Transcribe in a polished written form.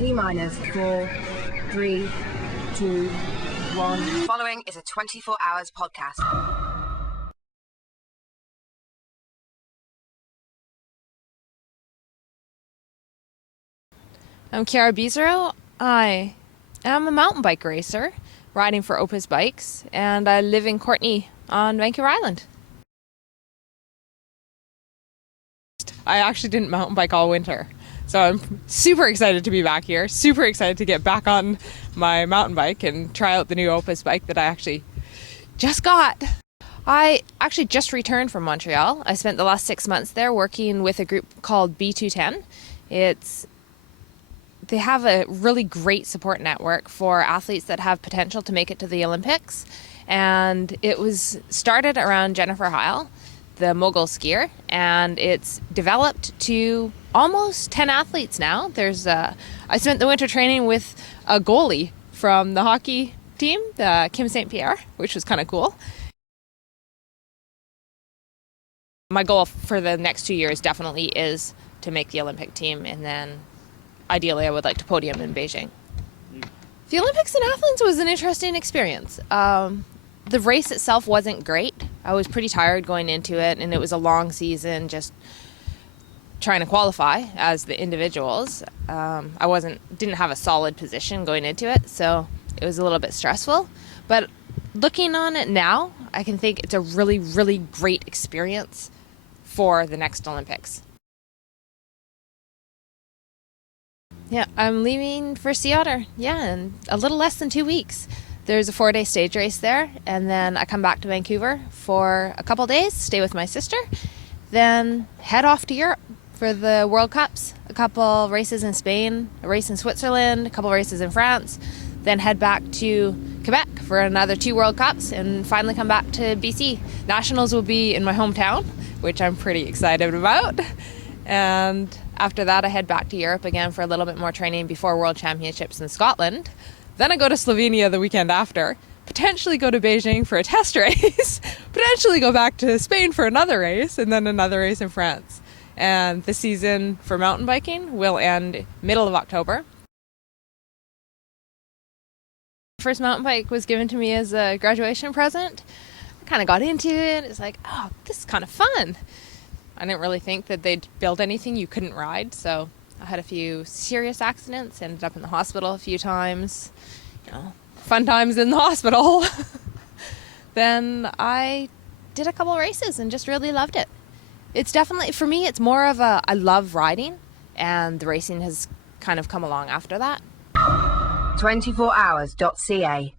T-minus 4, 3, 2, 1. Following is a 24 Hours podcast. I'm Kiara Bisaro. I am a mountain bike racer riding for Opus Bikes, and I live in Courtenay on Vancouver Island. I actually didn't mountain bike all winter, so I'm super excited to be back here, super excited to get back on my mountain bike and try out the new Opus bike that I actually just got. I actually just returned from Montreal. I spent the last 6 months there working with a group called B210. They have a really great support network for athletes that have potential to make it to the Olympics. And it was started around Jennifer Heil, the mogul skier, and it's developed to almost 10 athletes now. I spent the winter training with a goalie from the hockey team, Kim St. Pierre, which was kind of cool. My goal for the next 2 years definitely is to make the Olympic team, and then ideally, I would like to podium in Beijing. The Olympics in Athens was an interesting experience. The race itself wasn't great. I was pretty tired going into it, and it was a long season just trying to qualify as the individuals. I didn't have a solid position going into it, so it was a little bit stressful. But looking on it now, I can think it's a really, really great experience for the next Olympics. Yeah, I'm leaving for Sea Otter, in a little less than 2 weeks. There's a 4-day stage race there, and then I come back to Vancouver for a couple days, stay with my sister, then head off to Europe for the World Cups, a couple races in Spain, a race in Switzerland, a couple races in France, then head back to Quebec for another 2 World Cups, and finally come back to BC. Nationals will be in my hometown, which I'm pretty excited about. And after that, I head back to Europe again for a little bit more training before World Championships in Scotland. Then I go to Slovenia the weekend after, potentially go to Beijing for a test race, potentially go back to Spain for another race, and then another race in France. And the season for mountain biking will end middle of October. The first mountain bike was given to me as a graduation present. I kind of got into it. It's like, oh, this is kind of fun. I didn't really think that they'd build anything you couldn't ride, so I had a few serious accidents, ended up in the hospital a few times, fun times in the hospital. Then I did a couple races and just really loved it. It's definitely, for me, it's more of I love riding, and the racing has kind of come along after that. 24hours.ca